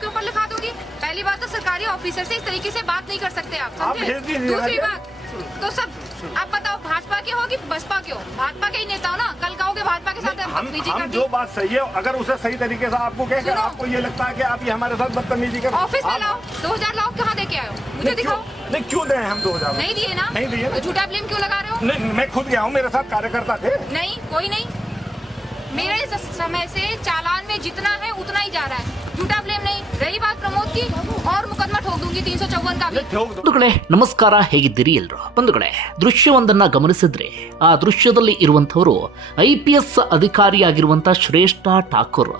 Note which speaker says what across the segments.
Speaker 1: आपके ऊपर लिखा दूँगी। पहली बात तो सरकारी ऑफिसर से इस तरीके से बात नहीं कर सकते आप समझे? दूसरी बात तो सब आप बताओ भाजपा के हो कि बसपा के हो? भाजपा के ही नेता हो ना? कल कहोगे भाजपा के साथ
Speaker 2: हम हम जो बात सही है अगर उसे सही तरीके से आपको कहें कि
Speaker 1: सुनो।
Speaker 2: आपको ये लगता है कि आप ये हमारे साथ बदतमीजी कर
Speaker 1: ऑफ़िस में लाओ। दो हज़ार लाओ कहाँ दे के हो? मुझे दिखाओ।
Speaker 2: नहीं क्यों दें हम दो हज़ार?
Speaker 1: नहीं दिए ना?
Speaker 2: नहीं दिए।
Speaker 1: तो झूठा ब्लेम क्यों लगा रहे हो?
Speaker 2: नहीं मैं खुद गया हूँ मेरे साथ कार्यकर्ता थे।
Speaker 1: नहीं कोई नहीं। मेरे समय से चालान में जितना है उतना ही जा रहा है। झूठा ब्लेम नहीं रही बात प्रमोद की और मुकदमा ठोक दूंगी तीन सौ चौवन का भी
Speaker 2: नहीं, ठोक दो।
Speaker 3: ಬಂಧುಗಳೇ ನಮಸ್ಕಾರ ಹೇಗಿದ್ದೀರಿ ಎಲ್ರು ಬಂಧುಗಳೇ ದೃಶ್ಯವೊಂದನ್ನ ಗಮನಿಸಿದ್ರೆ ಆ ದೃಶ್ಯದಲ್ಲಿ ಇರುವಂತವರು ಐ ಪಿ ಎಸ್ ಅಧಿಕಾರಿಯಾಗಿರುವಂತ ಶ್ರೇಷ್ಠ ಠಾಕೂರ್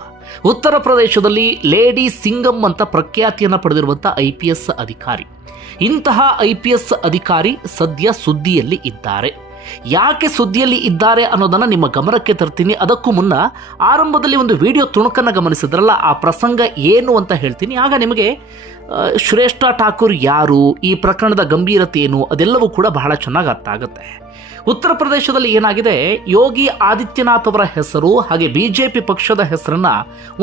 Speaker 3: ಉತ್ತರ ಪ್ರದೇಶದಲ್ಲಿ ಲೇಡಿ ಸಿಂಗಂ ಅಂತ ಪ್ರಖ್ಯಾತಿಯನ್ನ ಪಡೆದಿರುವಂತ ಐ ಪಿ ಎಸ್ ಅಧಿಕಾರಿ ಇಂತಹ ಐ ಪಿ ಎಸ್ ಅಧಿಕಾರಿ ಸದ್ಯ ಸುದ್ದಿಯಲ್ಲಿ ಇದ್ದಾರೆ ಯಾಕೆ ಸುದ್ದಿಯಲ್ಲಿ ಇದ್ದಾರೆ ಅನ್ನೋದನ್ನು ನಿಮ್ಮ ಗಮನಕ್ಕೆ ತರ್ತೀನಿ. ಅದಕ್ಕೂ ಮುನ್ನ ಆರಂಭದಲ್ಲಿ ಒಂದು ವಿಡಿಯೋ ತುಣುಕನ್ನು ಗಮನಿಸಿದ್ರಲ್ಲ, ಆ ಪ್ರಸಂಗ ಏನು ಅಂತ ಹೇಳ್ತೀನಿ. ಆಗ ನಿಮಗೆ ಶ್ರೇಷ್ಠ ಠಾಕೂರ್ ಯಾರು, ಈ ಪ್ರಕರಣದ ಗಂಭೀರತೆ ಏನು, ಅದೆಲ್ಲವೂ ಕೂಡ ಬಹಳ ಚೆನ್ನಾಗಿ ಅರ್ಥ ಆಗುತ್ತೆ. ಉತ್ತರ ಪ್ರದೇಶದಲ್ಲಿ ಏನಾಗಿದೆ, ಯೋಗಿ ಆದಿತ್ಯನಾಥ್ ಅವರ ಹೆಸರು, ಹಾಗೆ ಬಿಜೆಪಿ ಪಕ್ಷದ ಹೆಸರನ್ನ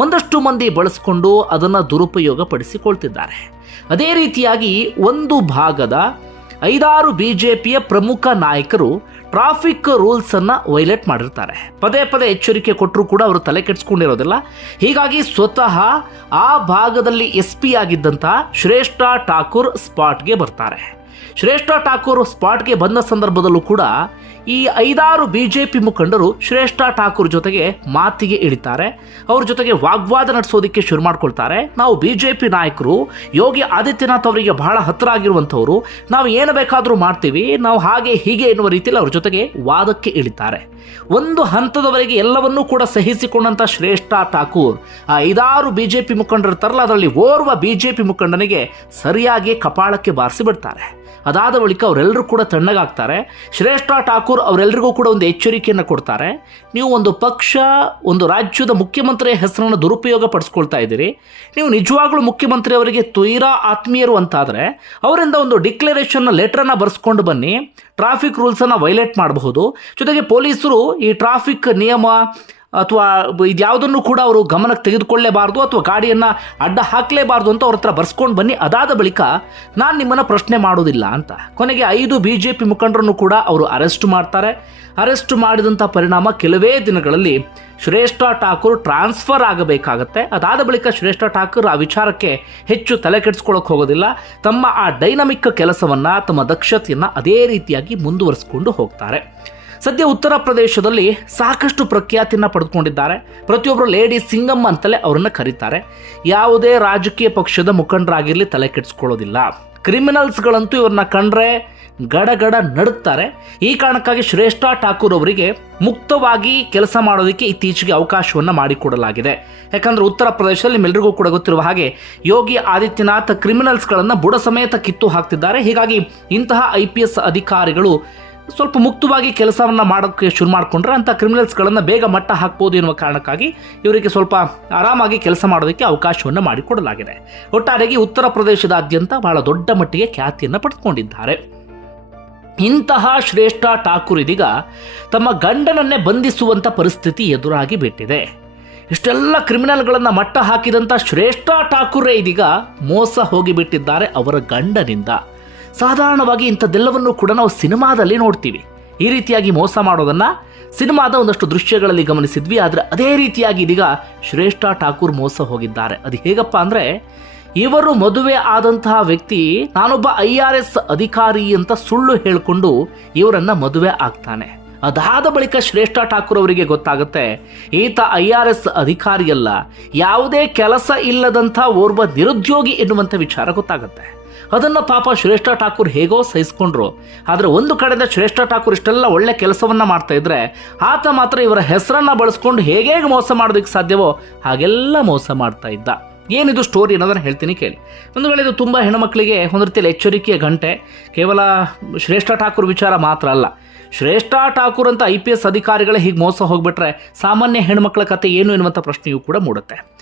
Speaker 3: ಒಂದಷ್ಟು ಮಂದಿ ಬಳಸಿಕೊಂಡು ಅದನ್ನು ದುರುಪಯೋಗ ಪಡಿಸಿಕೊಳ್ತಿದ್ದಾರೆ ಅದೇ ರೀತಿಯಾಗಿ ಒಂದು ಭಾಗದ ಐದಾರು ಬಿಜೆಪಿಯ ಪ್ರಮುಖ ನಾಯಕರು ಟ್ರಾಫಿಕ್ ರೂಲ್ಸ್ ಅನ್ನ ವೈಲೇಟ್ ಮಾಡಿರ್ತಾರೆ. ಪದೇ ಪದೇ ಎಚ್ಚರಿಕೆ ಕೊಟ್ಟರು ಕೂಡ ಅವರು ತಲೆ ಕೆಡಿಸ್ಕೊಂಡಿರೋದಿಲ್ಲ. ಹೀಗಾಗಿ ಸ್ವತಃ ಆ ಭಾಗದಲ್ಲಿ ಎಸ್ ಪಿ ಆಗಿದ್ದಂತಹ ಶ್ರೇಷ್ಠ ಠಾಕೂರ್ ಸ್ಪಾಟ್ಗೆ ಬರ್ತಾರೆ. ಶ್ರೇಷ್ಠ ಠಾಕೂರ್ ಸ್ಪಾಟ್ಗೆ ಬಂದ ಸಂದರ್ಭದಲ್ಲೂ ಕೂಡ ಈ ಐದಾರು ಬಿ ಜೆ ಪಿ ಮುಖಂಡರು ಶ್ರೇಷ್ಠ ಠಾಕೂರ್ ಜೊತೆಗೆ ಮಾತಿಗೆ ಇಳಿತಾರೆ. ಅವ್ರ ಜೊತೆಗೆ ವಾಗ್ವಾದ ನಡೆಸೋದಕ್ಕೆ ಶುರು ಮಾಡ್ಕೊಳ್ತಾರೆ. ನಾವು ಬಿ ಜೆ ಪಿ ನಾಯಕರು, ಯೋಗಿ ಆದಿತ್ಯನಾಥ್ ಅವರಿಗೆ ಬಹಳ ಹತ್ತಿರ ಆಗಿರುವಂಥವ್ರು ನಾವು ಏನು ಬೇಕಾದರೂ ಮಾಡ್ತೀವಿ, ನಾವು ಹಾಗೆ ಹೀಗೆ ಎನ್ನುವ ರೀತಿಯಲ್ಲಿ ಅವ್ರ ಜೊತೆಗೆ ವಾದಕ್ಕೆ ಇಳಿತಾರೆ. ಒಂದು ಹಂತದವರೆಗೆ ಎಲ್ಲವನ್ನೂ ಕೂಡ ಸಹಿಸಿಕೊಂಡಂಥ ಶ್ರೇಷ್ಠ ಠಾಕೂರ್, ಆ ಐದಾರು ಮುಖಂಡರು ಮುಖಂಡರಿರ್ತಾರಲ್ಲ ಅದರಲ್ಲಿ ಓರ್ವ ಬಿ ಜೆ ಪಿ ಮುಖಂಡನಿಗೆ ಸರಿಯಾಗಿ ಕಪಾಳಕ್ಕೆ ಬಾರಿಸಿ ಬಿಡ್ತಾರೆ. ಅದಾದ ಬಳಿಕ ಅವರೆಲ್ಲರೂ ಕೂಡ ತಣ್ಣಗಾಗ್ತಾರೆ. ಶ್ರೇಷ್ಠ ಠಾಕೂರ್ ಅವರೆಲ್ಲರಿಗೂ ಕೂಡ ಒಂದು ಎಚ್ಚರಿಕೆಯನ್ನು ಕೊಡ್ತಾರೆ. ನೀವು ಒಂದು ಪಕ್ಷ, ಒಂದು ರಾಜ್ಯದ ಮುಖ್ಯಮಂತ್ರಿಯ ಹೆಸರನ್ನು ದುರುಪಯೋಗ ಪಡಿಸ್ಕೊಳ್ತಾ ಇದ್ದೀರಿ. ನೀವು ನಿಜವಾಗ್ಲೂ ಮುಖ್ಯಮಂತ್ರಿ ಅವರಿಗೆ ತೀರಾ ಆತ್ಮೀಯರು ಅಂತಾದರೆ, ಅವರಿಂದ ಒಂದು ಡಿಕ್ಲರೇಷನ್ನ ಲೆಟ್ರನ್ನು ಬರೆಸ್ಕೊಂಡು ಬನ್ನಿ. ಟ್ರಾಫಿಕ್ ರೂಲ್ಸನ್ನು ವೈಲೇಟ್ ಮಾಡಬಹುದು. ಜೊತೆಗೆ ಪೊಲೀಸರು ಈ ಟ್ರಾಫಿಕ್ ನಿಯಮ ಅಥವಾ ಇದ್ಯಾವುದನ್ನು ಕೂಡ ಅವರು ಗಮನಕ್ಕೆ ತೆಗೆದುಕೊಳ್ಳೇಬಾರ್ದು ಅಥವಾ ಗಾಡಿಯನ್ನು ಅಡ್ಡ ಹಾಕಲೇಬಾರ್ದು ಅಂತ ಅವ್ರ ಹತ್ರ ಬರ್ಸ್ಕೊಂಡು ಬನ್ನಿ. ಅದಾದ ಬಳಿಕ ನಾನು ನಿಮ್ಮನ್ನು ಪ್ರಶ್ನೆ ಮಾಡೋದಿಲ್ಲ ಅಂತ. ಕೊನೆಗೆ ಐದು ಬಿ ಜೆ ಪಿ ಮುಖಂಡರನ್ನು ಕೂಡ ಅವರು ಅರೆಸ್ಟ್ ಮಾಡ್ತಾರೆ. ಅರೆಸ್ಟ್ ಮಾಡಿದಂಥ ಪರಿಣಾಮ ಕೆಲವೇ ದಿನಗಳಲ್ಲಿ ಶ್ರೇಷ್ಠ ಠಾಕೂರ್ ಟ್ರಾನ್ಸ್ಫರ್ ಆಗಬೇಕಾಗತ್ತೆ. ಅದಾದ ಬಳಿಕ ಶ್ರೇಷ್ಠ ಠಾಕೂರ್ ಆ ವಿಚಾರಕ್ಕೆ ಹೆಚ್ಚು ತಲೆ ಕೆಡಿಸ್ಕೊಳ್ಳೋಕೆ ಹೋಗೋದಿಲ್ಲ. ತಮ್ಮ ಆ ಡೈನಮಿಕ್ ಕೆಲಸವನ್ನು, ತಮ್ಮ ದಕ್ಷತೆಯನ್ನು ಅದೇ ರೀತಿಯಾಗಿ ಮುಂದುವರಿಸ್ಕೊಂಡು ಹೋಗ್ತಾರೆ. ಸದ್ಯ ಉತ್ತರ ಪ್ರದೇಶದಲ್ಲಿ ಸಾಕಷ್ಟು ಪ್ರಖ್ಯಾತಿಯನ್ನು ಪಡೆದುಕೊಂಡಿದ್ದಾರೆ. ಪ್ರತಿಯೊಬ್ಬರು ಲೇಡಿ ಸಿಂಗಮ್ ಅಂತಲೇ ಅವರನ್ನು ಕರೀತಾರೆ. ಯಾವುದೇ ರಾಜಕೀಯ ಪಕ್ಷದ ಮುಖಂಡರಾಗಿರಲಿ ತಲೆ ಕೆಡಿಸ್ಕೊಳ್ಳೋದಿಲ್ಲ. ಕ್ರಿಮಿನಲ್ಸ್ಗಳಂತೂ ಇವ್ರನ್ನ ಕಂಡ್ರೆ ಗಡಗಡ ನಡುತ್ತಾರೆ. ಈ ಕಾರಣಕ್ಕಾಗಿ ಶ್ರೇಷ್ಠ ಠಾಕೂರ್ ಅವರಿಗೆ ಮುಕ್ತವಾಗಿ ಕೆಲಸ ಮಾಡೋದಕ್ಕೆ ಇತ್ತೀಚೆಗೆ ಅವಕಾಶವನ್ನು ಮಾಡಿಕೊಡಲಾಗಿದೆ. ಯಾಕಂದ್ರೆ ಉತ್ತರ ಪ್ರದೇಶದಲ್ಲಿ ಎಲ್ಲರಿಗೂ ಕೂಡ ಗೊತ್ತಿರುವ ಹಾಗೆ ಯೋಗಿ ಆದಿತ್ಯನಾಥ್ ಕ್ರಿಮಿನಲ್ಸ್ಗಳನ್ನು ಬುಡ ಸಮೇತ ಕಿತ್ತು ಹಾಕ್ತಿದ್ದಾರೆ. ಹೀಗಾಗಿ ಇಂತಹ ಐ ಪಿ ಎಸ್ ಅಧಿಕಾರಿಗಳು ಸ್ವಲ್ಪ ಮುಕ್ತವಾಗಿ ಕೆಲಸವನ್ನು ಮಾಡೋಕ್ಕೆ ಶುರು ಮಾಡಿಕೊಂಡ್ರೆ ಅಂಥ ಕ್ರಿಮಿನಲ್ಸ್ಗಳನ್ನು ಬೇಗ ಮಟ್ಟ ಹಾಕ್ಬೋದು ಎನ್ನುವ ಕಾರಣಕ್ಕಾಗಿ ಇವರಿಗೆ ಸ್ವಲ್ಪ ಆರಾಮಾಗಿ ಕೆಲಸ ಮಾಡೋದಕ್ಕೆ ಅವಕಾಶವನ್ನು ಮಾಡಿಕೊಡಲಾಗಿದೆ. ಒಟ್ಟಾರೆಯಾಗಿ ಉತ್ತರ ಪ್ರದೇಶದಾದ್ಯಂತ ಬಹಳ ದೊಡ್ಡ ಮಟ್ಟಿಗೆ ಖ್ಯಾತಿಯನ್ನು ಪಡೆದುಕೊಂಡಿದ್ದಾರೆ. ಇಂತಹ ಶ್ರೇಷ್ಠ ಠಾಕೂರ್ ಇದೀಗ ತಮ್ಮ ಗಂಡನನ್ನೇ ಬಂಧಿಸುವಂಥ ಪರಿಸ್ಥಿತಿ ಎದುರಾಗಿ ಬಿಟ್ಟಿದೆ. ಇಷ್ಟೆಲ್ಲ ಕ್ರಿಮಿನಲ್ಗಳನ್ನು ಮಟ್ಟ ಹಾಕಿದಂಥ ಶ್ರೇಷ್ಠ ಠಾಕೂರೇ ಇದೀಗ ಮೋಸ ಹೋಗಿಬಿಟ್ಟಿದ್ದಾರೆ ಅವರ ಗಂಡನಿಂದ. ಸಾಧಾರಣವಾಗಿ ಇಂಥದ್ದೆಲ್ಲವನ್ನು ಕೂಡ ನಾವು ಸಿನಿಮಾದಲ್ಲಿ ನೋಡ್ತೀವಿ. ಈ ರೀತಿಯಾಗಿ ಮೋಸ ಮಾಡೋದನ್ನ ಸಿನಿಮಾದ ಒಂದಷ್ಟು ದೃಶ್ಯಗಳಲ್ಲಿ ಗಮನಿಸಿದ್ವಿ, ಆದರೆ ಅದೇ ರೀತಿಯಾಗಿ ಇದೀಗ ಶ್ರೇಷ್ಠ ಠಾಕೂರ್ ಮೋಸ ಹೋಗಿದ್ದಾರೆ. ಅದು ಹೇಗಪ್ಪ ಅಂದರೆ, ಇವರು ಮದುವೆ ಆದಂತಹ ವ್ಯಕ್ತಿ ನಾನೊಬ್ಬ ಐ ಆರ್ ಎಸ್ ಅಧಿಕಾರಿ ಅಂತ ಸುಳ್ಳು ಹೇಳಿಕೊಂಡು ಇವರನ್ನು ಮದುವೆ ಆಗ್ತಾನೆ. ಅದಾದ ಬಳಿಕ ಶ್ರೇಷ್ಠ ಠಾಕೂರ್ ಅವರಿಗೆ ಗೊತ್ತಾಗುತ್ತೆ, ಈತ ಐ ಆರ್ ಎಸ್ ಅಧಿಕಾರಿಯಲ್ಲ, ಯಾವುದೇ ಕೆಲಸ ಇಲ್ಲದಂಥ ಓರ್ವ ನಿರುದ್ಯೋಗಿ ಎನ್ನುವಂಥ ವಿಚಾರ ಗೊತ್ತಾಗುತ್ತೆ. ಅದನ್ನು ಪಾಪ ಶ್ರೇಷ್ಠ ಠಾಕೂರ್ ಹೇಗೋ ಸಹಿಸ್ಕೊಂಡ್ರು. ಆದರೆ ಒಂದು ಕಡೆಯಿಂದ ಶ್ರೇಷ್ಠ ಠಾಕೂರ್ ಇಷ್ಟೆಲ್ಲ ಒಳ್ಳೆ ಕೆಲಸವನ್ನು ಮಾಡ್ತಾ ಇದ್ರೆ, ಆತ ಮಾತ್ರ ಇವರ ಹೆಸರನ್ನು ಬಳಸ್ಕೊಂಡು ಹೇಗೆ ಮೋಸ ಮಾಡೋದಕ್ಕೆ ಸಾಧ್ಯವೋ, ಹಾಗೆಲ್ಲ ಮೋಸ ಮಾಡ್ತಾ ಇದ್ದ. ಏನಿದು ಸ್ಟೋರಿ ಅನ್ನೋದನ್ನು ಹೇಳ್ತೀನಿ ಕೇಳಿ. ಒಂದು ವೇಳೆ ಇದು ತುಂಬ ಹೆಣ್ಣುಮಕ್ಕಳಿಗೆ ಒಂದು ರೀತಿಯಲ್ಲಿ ಎಚ್ಚರಿಕೆಯ ಗಂಟೆ, ಕೇವಲ ಶ್ರೇಷ್ಠ ಠಾಕೂರ್ ವಿಚಾರ ಮಾತ್ರ ಅಲ್ಲ. ಶ್ರೇಷ್ಠ ಠಾಕೂರ್ ಅಂತ ಐ ಪಿ ಎಸ್ ಅಧಿಕಾರಿಗಳೇ ಹೀಗೆ ಮೋಸ ಹೋಗ್ಬಿಟ್ರೆ ಸಾಮಾನ್ಯ ಹೆಣ್ಮಕ್ಳ ಕತೆ ಏನು ಎನ್ನುವಂಥ ಪ್ರಶ್ನೆಯೂ ಕೂಡ ಮೂಡುತ್ತೆ.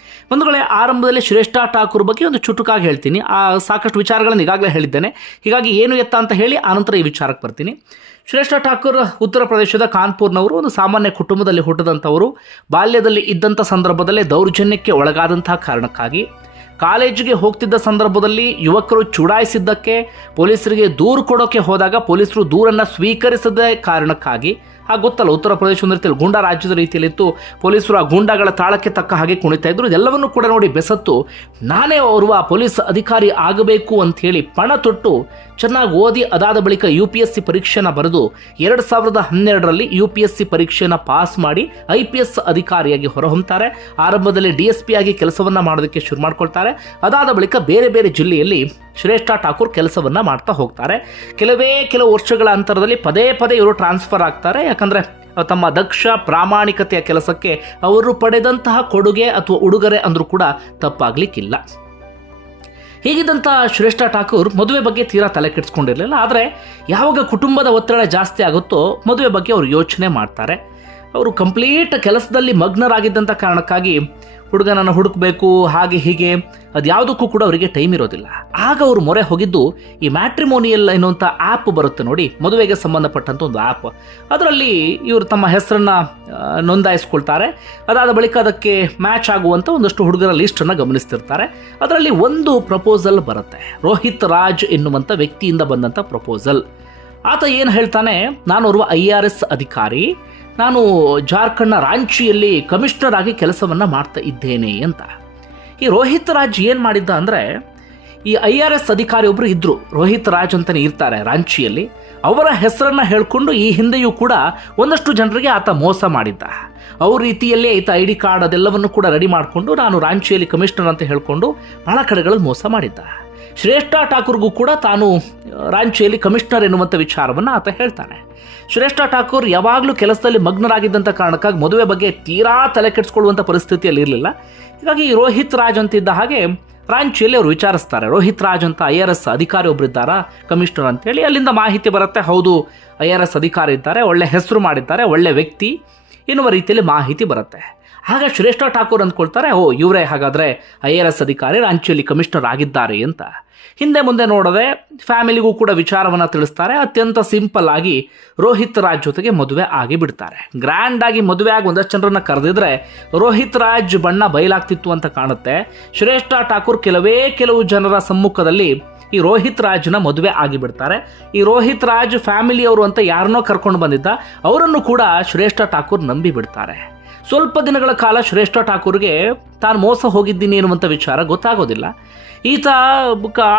Speaker 3: ವೇಳೆ ಆರಂಭದಲ್ಲಿ ಶ್ರೇಷ್ಠ ಠಾಕೂರ್ ಬಗ್ಗೆ ಒಂದು ಚುಟುಕಾಗಿ ಹೇಳ್ತೀನಿ. ಆ, ಸಾಕಷ್ಟು ವಿಚಾರಗಳನ್ನು ಈಗಾಗಲೇ ಹೇಳಿದ್ದೇನೆ. ಹೀಗಾಗಿ ಏನು ಎತ್ತ ಅಂತ ಹೇಳಿ ಆನಂತರ ಈ ವಿಚಾರಕ್ಕೆ ಬರ್ತೀನಿ. ಶ್ರೇಷ್ಠ ಠಾಕೂರ್ ಉತ್ತರ ಪ್ರದೇಶದ ಕಾನ್ಪುರ್ನವರು, ಒಂದು ಸಾಮಾನ್ಯ ಕುಟುಂಬದಲ್ಲಿ ಹುಟ್ಟಿದಂಥವರು, ಬಾಲ್ಯದಲ್ಲಿ ಇದ್ದಂಥ ಸಂದರ್ಭದಲ್ಲೇ ದೌರ್ಜನ್ಯಕ್ಕೆ ಒಳಗಾದಂತಹ ಕಾರಣಕ್ಕಾಗಿ, ಕಾಲೇಜಿಗೆ ಹೋಗ್ತಿದ್ದ ಸಂದರ್ಭದಲ್ಲಿ ಯುವಕರು ಚುಡಾಯಿಸಿದ್ದಕ್ಕೆ, ಪೊಲೀಸರಿಗೆ ದೂರು ಕೊಡೋಕ್ಕೆ ಹೋದಾಗ ಪೊಲೀಸರು ದೂರನ್ನು ಸ್ವೀಕರಿಸದ ಕಾರಣಕ್ಕಾಗಿ ಆ ಗೊತ್ತಲ್ಲ, ಉತ್ತರ ಪ್ರದೇಶ ಒಂದು ರೀತಿಯಲ್ಲಿ ಗೂಂಡಾ ರಾಜ್ಯದ ರೀತಿಯಲ್ಲಿತ್ತು. ಪೊಲೀಸರು ಆ ಗೂಂಡಾಗಳ ತಾಳಕ್ಕೆ ತಕ್ಕ ಹಾಗೆ ಕುಣಿತಾ ಇದ್ರು. ಇದೆಲ್ಲವನ್ನು ಕೂಡ ನೋಡಿ ಬೆಸತ್ತು, ನಾನೇ ಓರ್ವ ಪೊಲೀಸ್ ಅಧಿಕಾರಿ ಆಗಬೇಕು ಅಂತ ಹೇಳಿ ಪಣ ತೊಟ್ಟು ಚೆನ್ನಾಗಿ ಓದಿ ಅದಾದ ಬಳಿಕ ಯು ಪಿ ಎಸ್ ಸಿ ಪರೀಕ್ಷೆನ ಬರೆದು ಎರಡು ಸಾವಿರದ ಹನ್ನೆರಡರಲ್ಲಿ ಯು ಪಿ ಎಸ್ ಸಿ ಪರೀಕ್ಷೆನ ಪಾಸ್ ಮಾಡಿ ಐ ಪಿ ಎಸ್ ಅಧಿಕಾರಿಯಾಗಿ ಹೊರಹೊಮ್ಮುತ್ತಾರೆ ಆರಂಭದಲ್ಲಿ ಡಿ ಎಸ್ ಪಿ ಆಗಿ ಕೆಲಸವನ್ನು ಮಾಡೋದಕ್ಕೆ ಶುರು ಮಾಡ್ಕೊಳ್ತಾರೆ. ಅದಾದ ಬಳಿಕ ಬೇರೆ ಬೇರೆ ಜಿಲ್ಲೆಯಲ್ಲಿ ಶ್ರೇಷ್ಠ ಠಾಕೂರ್ ಕೆಲಸವನ್ನು ಮಾಡ್ತಾ ಹೋಗ್ತಾರೆ. ಕೆಲವೇ ಕೆಲವು ವರ್ಷಗಳ ಅಂತರದಲ್ಲಿ ಪದೇ ಪದೇ ಇವರು ಟ್ರಾನ್ಸ್ಫರ್ ಆಗ್ತಾರೆ. ಯಾಕಂದ್ರೆ ತಮ್ಮ ದಕ್ಷ ಪ್ರಾಮಾಣಿಕತೆಯ ಕೆಲಸಕ್ಕೆ ಅವರು ಪಡೆದಂತಹ ಕೊಡುಗೆ ಅಥವಾ ಉಡುಗೊರೆ ಅಂದರೂ ಕೂಡ ತಪ್ಪಾಗ್ಲಿಕ್ಕಿಲ್ಲ. ಹೀಗಿದ್ದಂಥ ಶ್ರೇಷ್ಠ ಠಾಕೂರ್ ಮದುವೆ ಬಗ್ಗೆ ತೀರಾ ತಲೆ ಕೆಡಿಸ್ಕೊಂಡಿರಲಿಲ್ಲ, ಆದರೆ ಯಾವಾಗ ಕುಟುಂಬದ ಒತ್ತಡ ಜಾಸ್ತಿ ಆಗುತ್ತೋ ಮದುವೆ ಬಗ್ಗೆ ಅವರು ಯೋಚನೆ ಮಾಡ್ತಾರೆ. ಅವರು ಕಂಪ್ಲೀಟ್ ಕೆಲಸದಲ್ಲಿ ಮಗ್ನರಾಗಿದ್ದಂಥ ಕಾರಣಕ್ಕಾಗಿ ಹುಡುಗನನ್ನು ಹುಡುಕಬೇಕು, ಹಾಗೆ ಹೀಗೆ ಅದು ಯಾವುದಕ್ಕೂ ಕೂಡ ಅವರಿಗೆ ಟೈಮ್ ಇರೋದಿಲ್ಲ. ಆಗ ಅವರು ಮೊರೆ ಹೋಗಿದ್ದು ಈ ಮ್ಯಾಟ್ರಿಮೋನಿಯಲ್ ಎನ್ನುವಂಥ ಆ್ಯಪ್ ಬರುತ್ತೆ ನೋಡಿ, ಮದುವೆಗೆ ಸಂಬಂಧಪಟ್ಟಂಥ ಒಂದು ಆ್ಯಪ್ ಅದರಲ್ಲಿ ಇವರು ತಮ್ಮ ಹೆಸರನ್ನು ನೋಂದಾಯಿಸ್ಕೊಳ್ತಾರೆ. ಅದಾದ ಬಳಿಕ ಅದಕ್ಕೆ ಮ್ಯಾಚ್ ಆಗುವಂಥ ಒಂದಷ್ಟು ಹುಡುಗರ ಲಿಸ್ಟನ್ನು ಗಮನಿಸ್ತಿರ್ತಾರೆ. ಅದರಲ್ಲಿ ಒಂದು ಪ್ರಪೋಸಲ್ ಬರುತ್ತೆ. ರೋಹಿತ್ ರಾಜ್ ಎನ್ನುವಂಥ ವ್ಯಕ್ತಿಯಿಂದ ಬಂದಂಥ ಪ್ರಪೋಸಲ್ ಆತ ಏನು ಹೇಳ್ತಾನೆ, ನಾನೋರ್ವ ಐ ಆರ್ ಎಸ್ ಅಧಿಕಾರಿ ನಾನು ಜಾರ್ಖಂಡ್ನ ರಾಂಚಿಯಲ್ಲಿ ಕಮಿಷನರ್ ಆಗಿ ಕೆಲಸವನ್ನು ಮಾಡ್ತಾ ಇದ್ದೇನೆ ಅಂತ. ಈ ರೋಹಿತ್ ರಾಜ್ ಏನು ಮಾಡಿದ್ದ ಅಂದರೆ, ಈ ಐ ಆರ್ ಎಸ್ ಅಧಿಕಾರಿ ಒಬ್ಬರು ಇದ್ದರು ರೋಹಿತ್ ರಾಜ್ ಅಂತಲೇ ಇರ್ತಾರೆ ರಾಂಚಿಯಲ್ಲಿ. ಅವರ ಹೆಸರನ್ನು ಹೇಳಿಕೊಂಡು ಈ ಹಿಂದೆಯೂ ಕೂಡ ಒಂದಷ್ಟು ಜನರಿಗೆ ಆತ ಮೋಸ ಮಾಡಿದ್ದ. ಅವ್ರ ರೀತಿಯಲ್ಲೇ ಈತ ಐ ಡಿ ಕಾರ್ಡ್ ಅದೆಲ್ಲವನ್ನು ಕೂಡ ರೆಡಿ ಮಾಡಿಕೊಂಡು ನಾನು ರಾಂಚಿಯಲ್ಲಿ ಕಮಿಷನರ್ ಅಂತ ಹೇಳಿಕೊಂಡು ಭಾಳ ಕಡೆಗಳಲ್ಲಿ ಮೋಸ ಮಾಡಿದ್ದ. ಶ್ರೇಷ್ಠ ಠಾಕೂರ್ಗೂ ಕೂಡ ತಾನು ರಾಂಚಿಯಲ್ಲಿ ಕಮಿಷನರ್ ಎನ್ನುವಂಥ ವಿಚಾರವನ್ನು ಆತ ಹೇಳ್ತಾನೆ. ಶ್ರೇಷ್ಠ ಠಾಕೂರ್ ಯಾವಾಗಲೂ ಕೆಲಸದಲ್ಲಿ ಮಗ್ನರಾಗಿದ್ದಂಥ ಕಾರಣಕ್ಕಾಗಿ ಮದುವೆ ಬಗ್ಗೆ ತೀರಾ ತಲೆ ಕೆಡಿಸ್ಕೊಳ್ಳುವಂಥ ಪರಿಸ್ಥಿತಿಯಲ್ಲಿ ಇರಲಿಲ್ಲ. ಹೀಗಾಗಿ ರೋಹಿತ್ ರಾಜ್ ಅಂತಿದ್ದ ಹಾಗೆ ರಾಂಚಿಯಲ್ಲಿ ಅವರು ವಿಚಾರಿಸ್ತಾರೆ. ರೋಹಿತ್ ರಾಜ್ ಅಂತ ಐ ಆರ್ ಎಸ್ ಅಧಿಕಾರಿ ಒಬ್ಬರಿದ್ದಾರಾ ಕಮಿಷನರ್ ಅಂತೇಳಿ. ಅಲ್ಲಿಂದ ಮಾಹಿತಿ ಬರುತ್ತೆ, ಹೌದು, ಐ ಆರ್ ಎಸ್ ಅಧಿಕಾರಿ ಇದ್ದಾರೆ, ಒಳ್ಳೆ ಹೆಸರು ಮಾಡಿದ್ದಾರೆ, ಒಳ್ಳೆ ವ್ಯಕ್ತಿ ಎನ್ನುವ ರೀತಿಯಲ್ಲಿ ಮಾಹಿತಿ ಬರುತ್ತೆ. ಆಗ ಶ್ರೇಷ್ಠ ಠಾಕೂರ್ ಅಂದ್ಕೊಳ್ತಾರೆ, ಓ, ಇವರೇ ಹಾಗಾದರೆ ಐ ಆರ್ ಎಸ್ ಅಧಿಕಾರಿ, ರಾಂಚಿಯಲ್ಲಿ ಕಮಿಷನರ್ ಆಗಿದ್ದಾರೆ ಅಂತ. ಹಿಂದೆ ಮುಂದೆ ನೋಡದೆ ಫ್ಯಾಮಿಲಿಗೂ ಕೂಡ ವಿಚಾರವನ್ನು ತಿಳಿಸ್ತಾರೆ. ಅತ್ಯಂತ ಸಿಂಪಲ್ ಆಗಿ ರೋಹಿತ್ ರಾಜ್ ಜೊತೆಗೆ ಮದುವೆ ಆಗಿ ಬಿಡ್ತಾರೆ. ಗ್ರ್ಯಾಂಡ್ ಆಗಿ ಮದುವೆ ಆಗಿ ಒಂದಷ್ಟು ಜನರನ್ನ ಕರೆದಿದ್ರೆ ರೋಹಿತ್ ರಾಜ್ ಬಣ್ಣ ಬಯಲಾಗ್ತಿತ್ತು ಅಂತ ಕಾಣುತ್ತೆ. ಶ್ರೇಷ್ಠ ಠಾಕೂರ್ ಕೆಲವೇ ಕೆಲವು ಜನರ ಸಮ್ಮುಖದಲ್ಲಿ ಈ ರೋಹಿತ್ ರಾಜ್ನ ಮದುವೆ ಆಗಿಬಿಡ್ತಾರೆ ಈ ರೋಹಿತ್ ರಾಜ್ ಫ್ಯಾಮಿಲಿಯವರು ಅಂತ ಯಾರನ್ನೋ ಕರ್ಕೊಂಡು ಬಂದಿದ್ದ, ಅವರನ್ನು ಕೂಡ ಶ್ರೇಷ್ಠ ಠಾಕೂರ್ ನಂಬಿ ಬಿಡ್ತಾರೆ. ಸ್ವಲ್ಪ ದಿನಗಳ ಕಾಲ ಶ್ರೇಷ್ಠ ಠಾಕೂರ್ಗೆ ತಾನು ಮೋಸ ಹೋಗಿದ್ದೀನಿ ಎನ್ನುವಂಥ ವಿಚಾರ ಗೊತ್ತಾಗೋದಿಲ್ಲ. ಈತ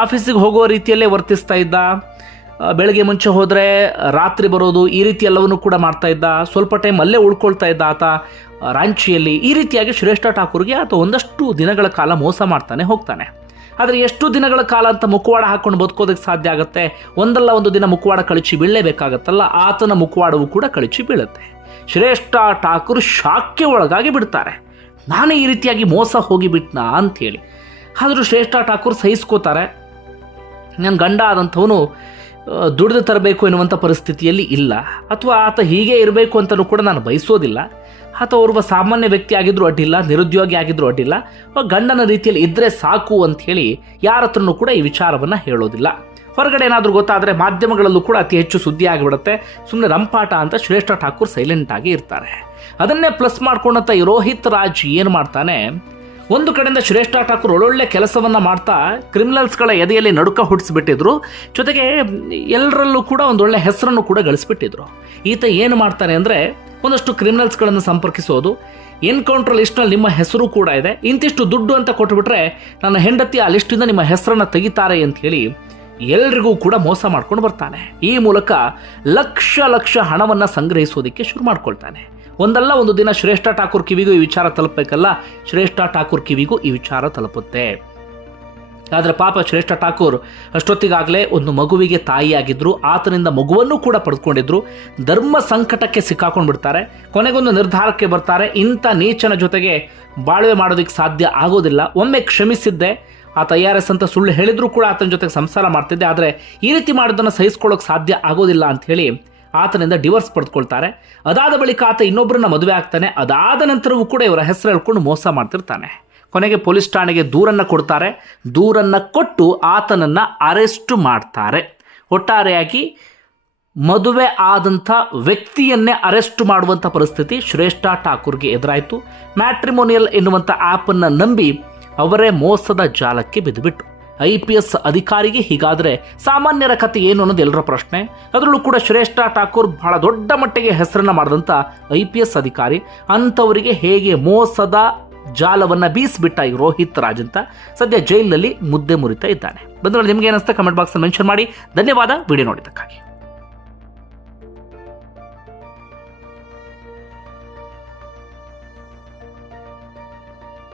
Speaker 3: ಆಫೀಸಿಗೆ ಹೋಗೋ ರೀತಿಯಲ್ಲೇ ವರ್ತಿಸ್ತಾ ಇದ್ದ. ಬೆಳಗ್ಗೆ ಮುಂಚೆ ಹೋದರೆ ರಾತ್ರಿ ಬರೋದು ಈ ರೀತಿ ಎಲ್ಲವನ್ನೂ ಕೂಡ ಮಾಡ್ತಾ ಇದ್ದ. ಸ್ವಲ್ಪ ಟೈಮ್ ಅಲ್ಲೇ ಉಳ್ಕೊಳ್ತಾ ಇದ್ದ ಆತ ರಾಂಚಿಯಲ್ಲಿ. ಈ ರೀತಿಯಾಗಿ ಶ್ರೇಷ್ಠ ಠಾಕೂರ್ಗೆ ಆತ ಒಂದಷ್ಟು ದಿನಗಳ ಕಾಲ ಮೋಸ ಮಾಡ್ತಾನೆ ಹೋಗ್ತಾನೆ. ಆದರೆ ಎಷ್ಟು ದಿನಗಳ ಕಾಲ ಅಂತ ಮುಖವಾಡ ಹಾಕ್ಕೊಂಡು ಬದುಕೋದಕ್ಕೆ ಸಾಧ್ಯ ಆಗುತ್ತೆ? ಒಂದಲ್ಲ ಒಂದು ದಿನ ಮುಖವಾಡ ಕಳಚಿ ಬೀಳಲೇಬೇಕಾಗತ್ತಲ್ಲ? ಆತನ ಮುಖವಾಡವು ಕೂಡ ಕಳಚಿ ಬೀಳುತ್ತೆ. ಶ್ರೇಷ್ಠ ಠಾಕೂರ್ ಶಾಕ್ಯ ಒಳಗಾಗಿ ಬಿಡ್ತಾರೆ. ನಾನೇ ಈ ರೀತಿಯಾಗಿ ಮೋಸ ಹೋಗಿಬಿಟ್ನಾ ಅಂಥೇಳಿ ಆದರೂ ಶ್ರೇಷ್ಠ ಠಾಕೂರ್ ಸಹಿಸ್ಕೋತಾರೆ. ನನ್ನ ಗಂಡ ಆದಂಥವನು ದುಡಿದು ತರಬೇಕು ಎನ್ನುವಂಥ ಪರಿಸ್ಥಿತಿಯಲ್ಲಿ ಇಲ್ಲ. ಅಥವಾ ಆತ ಹೀಗೆ ಇರಬೇಕು ಅಂತಲೂ ಕೂಡ ನಾನು ಬಯಸೋದಿಲ್ಲ. ಆತ ಓರ್ವ ಸಾಮಾನ್ಯ ವ್ಯಕ್ತಿ ಆಗಿದ್ದರೂ ಅಡ್ಡಿಲ್ಲ, ನಿರುದ್ಯೋಗಿ ಆಗಿದ್ದರೂ ಅಡ್ಡಿಲ್ಲ. ಗಂಡನ ರೀತಿಯಲ್ಲಿ ಇದ್ದರೆ ಸಾಕು ಅಂಥೇಳಿ ಯಾರ ಹತ್ರನೂ ಕೂಡ ಈ ವಿಚಾರವನ್ನು ಹೇಳೋದಿಲ್ಲ. ಹೊರಗಡೆ ಏನಾದರೂ ಗೊತ್ತಾದರೆ ಮಾಧ್ಯಮಗಳಲ್ಲೂ ಕೂಡ ಅತಿ ಹೆಚ್ಚು ಸುದ್ದಿ ಆಗಿಬಿಡುತ್ತೆ ಸುಮ್ಮನೆ ರಂಪಾಟ ಅಂತ ಶ್ರೇಷ್ಠ ಠಾಕೂರ್ ಸೈಲೆಂಟ್ ಆಗಿ ಇರ್ತಾರೆ. ಅದನ್ನೇ ಪ್ಲಸ್ ಮಾಡ್ಕೊಂಡಂಥ ಈ ರೋಹಿತ್ ರಾಜ್ ಏನು ಮಾಡ್ತಾನೆ? ಒಂದು ಕಡೆಯಿಂದ ಶ್ರೇಷ್ಠ ಠಾಕೂರ್ ಒಳ್ಳೊಳ್ಳೆ ಕೆಲಸವನ್ನು ಮಾಡ್ತಾ ಕ್ರಿಮಿನಲ್ಸ್ಗಳ ಎದೆಯಲ್ಲಿ ನಡುಕ ಹುಟ್ಟಿಸ್ಬಿಟ್ಟಿದ್ರು. ಜೊತೆಗೆ ಎಲ್ಲರಲ್ಲೂ ಕೂಡ ಒಂದೊಳ್ಳೆ ಹೆಸರನ್ನು ಕೂಡ ಗಳಿಸ್ಬಿಟ್ಟಿದ್ರು. ಈತ ಏನು ಮಾಡ್ತಾನೆ ಅಂದರೆ ಒಂದಷ್ಟು ಕ್ರಿಮಿನಲ್ಸ್ಗಳನ್ನು ಸಂಪರ್ಕಿಸೋದು. ಎನ್ಕೌಂಟರ್ ಲಿಸ್ಟ್ನಲ್ಲಿ ನಿಮ್ಮ ಹೆಸರು ಕೂಡ ಇದೆ. ಇಂತಿಷ್ಟು ದುಡ್ಡು ಅಂತ ಕೊಟ್ಟುಬಿಟ್ರೆ ನನ್ನ ಹೆಂಡತಿ ಆ ಲಿಸ್ಟಿಂದ ನಿಮ್ಮ ಹೆಸರನ್ನು ತೆಗಿತಾರೆ ಅಂತ ಹೇಳಿ ಎಲ್ರಿಗೂ ಕೂಡ ಮೋಸ ಮಾಡ್ಕೊಂಡು ಬರ್ತಾನೆ. ಈ ಮೂಲಕ ಲಕ್ಷ ಲಕ್ಷ ಹಣವನ್ನು ಸಂಗ್ರಹಿಸೋದಕ್ಕೆ ಶುರು ಮಾಡ್ಕೊಳ್ತಾನೆ. ಒಂದಲ್ಲ ಒಂದು ದಿನ ಶ್ರೇಷ್ಠ ಠಾಕೂರ್ ಕಿವಿಗೂ ಈ ವಿಚಾರ ತಲುಪಬೇಕಲ್ಲ? ಶ್ರೇಷ್ಠ ಠಾಕೂರ್ ಕಿವಿಗೂ ಈ ವಿಚಾರ ತಲುಪುತ್ತೆ. ಆದರೆ ಪಾಪ ಶ್ರೇಷ್ಠ ಠಾಕೂರ್ ಅಷ್ಟೊತ್ತಿಗಾಗಲೇ ಒಂದು ಮಗುವಿಗೆ ತಾಯಿಯಾಗಿದ್ರು, ಆತನಿಂದ ಮಗುವನ್ನು ಕೂಡ ಪಡೆದುಕೊಂಡಿದ್ರು ಧರ್ಮ ಸಂಕಟಕ್ಕೆ ಸಿಕ್ಕಾಕೊಂಡು ಬಿಡ್ತಾರೆ. ಕೊನೆಗೊಂದು ನಿರ್ಧಾರಕ್ಕೆ ಬರ್ತಾರೆ. ಇಂಥ ನೀಚನ ಜೊತೆಗೆ ಬಾಳ್ವೆ ಮಾಡೋದಕ್ಕೆ ಸಾಧ್ಯ ಆಗೋದಿಲ್ಲ. ಒಮ್ಮೆ ಕ್ಷಮಿಸಿದ್ದೆ ಆತ ಐ ಆರ್ ಎಸ್ ಅಂತ ಸುಳ್ಳು ಹೇಳಿದ್ರು ಕೂಡ ಆತನ ಜೊತೆಗೆ ಸಂಸಾರ ಮಾಡ್ತಿದ್ದೆ, ಆದರೆ ಈ ರೀತಿ ಮಾಡೋದನ್ನು ಸಹಿಸ್ಕೊಳ್ಳೋಕೆ ಸಾಧ್ಯ ಆಗೋದಿಲ್ಲ ಅಂತ ಹೇಳಿ ಆತನಿಂದ ಡಿವೋರ್ಸ್ ಪಡೆದುಕೊಳ್ತಾರೆ ಅದಾದ ಬಳಿಕ ಆತ ಇನ್ನೊಬ್ಬರನ್ನ ಮದುವೆ ಆಗ್ತಾನೆ. ಅದಾದ ನಂತರವೂ ಕೂಡ ಇವರ ಹೆಸರು ಹೇಳ್ಕೊಂಡು ಮೋಸ ಮಾಡ್ತಿರ್ತಾನೆ. ಕೊನೆಗೆ ಪೊಲೀಸ್ ಠಾಣೆಗೆ ದೂರನ್ನು ಕೊಡ್ತಾರೆ. ದೂರನ್ನು ಕೊಟ್ಟು ಆತನನ್ನು ಅರೆಸ್ಟ್ ಮಾಡ್ತಾರೆ. ಒಟ್ಟಾರೆಯಾಗಿ ಮದುವೆ ಆದಂಥ ವ್ಯಕ್ತಿಯನ್ನೇ ಅರೆಸ್ಟ್ ಮಾಡುವಂಥ ಪರಿಸ್ಥಿತಿ ಶ್ರೇಷ್ಠ ಠಾಕೂರ್ಗೆ ಎದುರಾಯಿತು. ಮ್ಯಾಟ್ರಿಮೋನಿಯಲ್ ಎನ್ನುವಂಥ ಆ್ಯಪನ್ನು ನಂಬಿ ಅವರೇ ಮೋಸದ ಜಾಲಕ್ಕೆ ಬಿದ್ದುಬಿಟ್ಟು. ಐ ಪಿ ಎಸ್ ಅಧಿಕಾರಿಗೆ ಹೀಗಾದರೆ ಸಾಮಾನ್ಯರ ಕತೆ ಏನು ಅನ್ನೋದು ಎಲ್ಲರ ಪ್ರಶ್ನೆ. ಅದರಲ್ಲೂ ಕೂಡ ಶ್ರೇಷ್ಠ ಠಾಕೂರ್ ಬಹಳ ದೊಡ್ಡ ಮಟ್ಟಿಗೆ ಹೆಸರನ್ನು ಮಾಡಿದಂಥ ಐ ಪಿ ಎಸ್ ಅಧಿಕಾರಿ, ಅಂಥವರಿಗೆ ಹೇಗೆ ಮೋಸದ ಜಾಲವನ್ನು ಬೀಸಿಬಿಟ್ಟ ಈ ರೋಹಿತ್ ರಾಜ್ ಅಂತ ಸದ್ಯ ಜೈಲಿನಲ್ಲಿ ಮುದ್ದೆ ಮುರಿತಾ ಇದ್ದಾನೆ. ಬಂದ್ರೆ ನಿಮಗೆ ಏನಿಸ್ತಾ ಕಮೆಂಟ್ ಬಾಕ್ಸಲ್ಲಿ ಮೆನ್ಷನ್ ಮಾಡಿ. ಧನ್ಯವಾದ. ವಿಡಿಯೋ ನೋಡಿದ್ದಕ್ಕಾಗಿ.